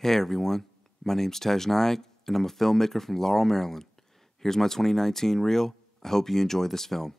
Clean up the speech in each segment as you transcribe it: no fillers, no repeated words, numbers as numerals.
Hey everyone, my name's Tej Nayak, and I'm a filmmaker from Laurel, Maryland. Here's my 2019 reel. I hope you enjoy this film.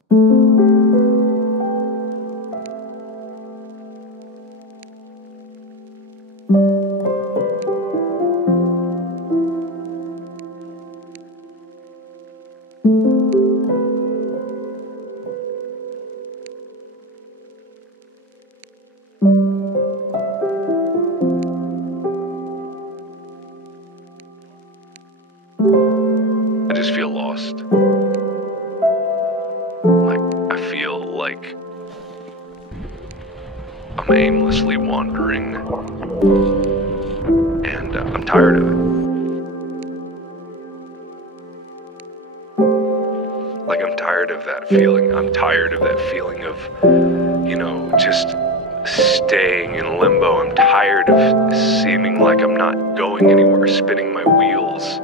I just feel lost. I feel like I'm aimlessly wandering, and I'm tired of it. I'm tired of that feeling. I'm tired of that feeling of, just staying in limbo. I'm tired of seeming like I'm not going anywhere, spinning my wheels.